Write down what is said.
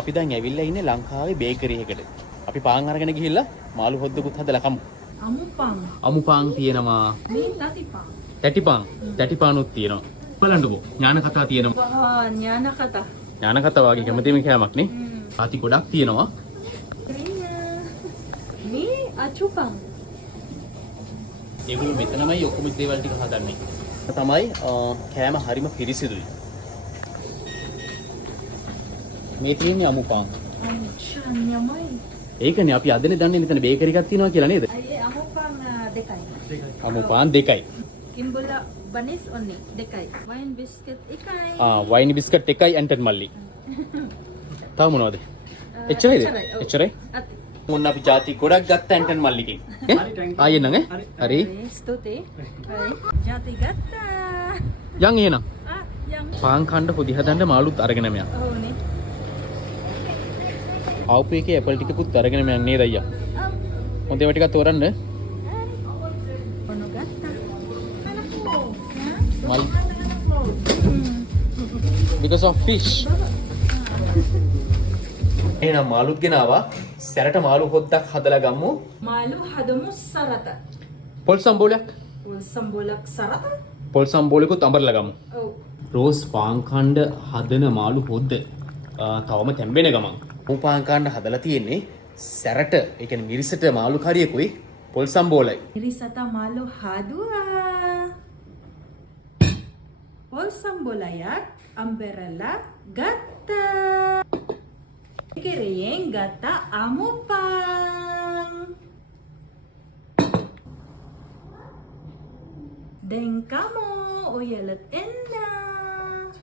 අපි දැන් ඇවිල්ලා ඉන්නේ ලංකාවේ බේකරි එකකට. අපි පාන් අරගෙන ගිහිල්ලා මාළු හොද්දකුත් හදලා කමු. අමු පාන් තියෙනවා. මේ තටි පාන්. තැටි පාන්. තැටි පානුත් තියෙනවා. බලන්නකෝ. ඥාන කතා තියෙනවා. ඥාන කතා. ඥාන කතා වගේ කැමතිම කෑමක් නේ. ආති ගොඩක් තියෙනවා. මේ අචු පාන්. ඒගොල්ලෝ මෙතනමයි ඔක්කොම දේවල් ටික හදන්නේ. තමයි කෑම හරිම පිරිසිදුයි. මේ තියෙන්නේ අමු පාන්. අම්චාන්‍යමයි. ඒකනේ අපි අදනේ දන්නේ මෙතන බේකරි එකක් තියෙනවා කියලා නේද? අය අමු පාන් දෙකයි. අමු පාන් දෙකයි. කිම්බුලා බනිස් ඔන්නේ දෙකයි. වයින් බිස්කට් එකයි. වයින් බිස්කට් එකයි ඇන්ටන් මල්ලි. තව මොනවද? එච්චරයිද? එච්චරයි. මොන්න අපි ಜಾති ගොඩක් ගත්ත ඇන්ටන් මල්ලිකින්. ආයෙ නං හරි. ස්තුතියි. හරි. ಜಾති ගත්තා. යන් එහෙනම්. යම්. පාන් කන්න පොඩි හදන්න මාළුත් අරගෙන යන්න. ඕනේ. ආපු එකේ ඇපල් ටිකකුත් අරගෙන යන්න නේද අයියා? හොඳ ඒවා ටිකක් තෝරන්න. ඔන්න ගත්තා. මල්. because of fish. එහෙනම් මාළුත් ගෙනාවා. සැරට මාළු හොද්දක් හදලා ගමු. මාළු හදමු සරත. පොල් සම්බෝලයක්. සම්බෝලක් සරත. පොල් සම්බෝලෙකුත් අඹරලා ගමු. ඔව්. රෝස් පාන් කණ්ඩ හදන මාළු හොද්ද තවම තැම්බෙන ගමන්. පාන් කණ්ඩ හදලා තියෙන්නේ සැරට ඒ කියන්නේ මිරිසට මාළු කරියකුයි පොල් සම්බෝලයි. මිරිසට මාළු හදුවා. පොල් සම්බෝලයක් අම්බරලා ගත්තා. කෙරෙන් ගත්ත අමු පාන්. දැන් කමෝ ඔයලත් එන්න.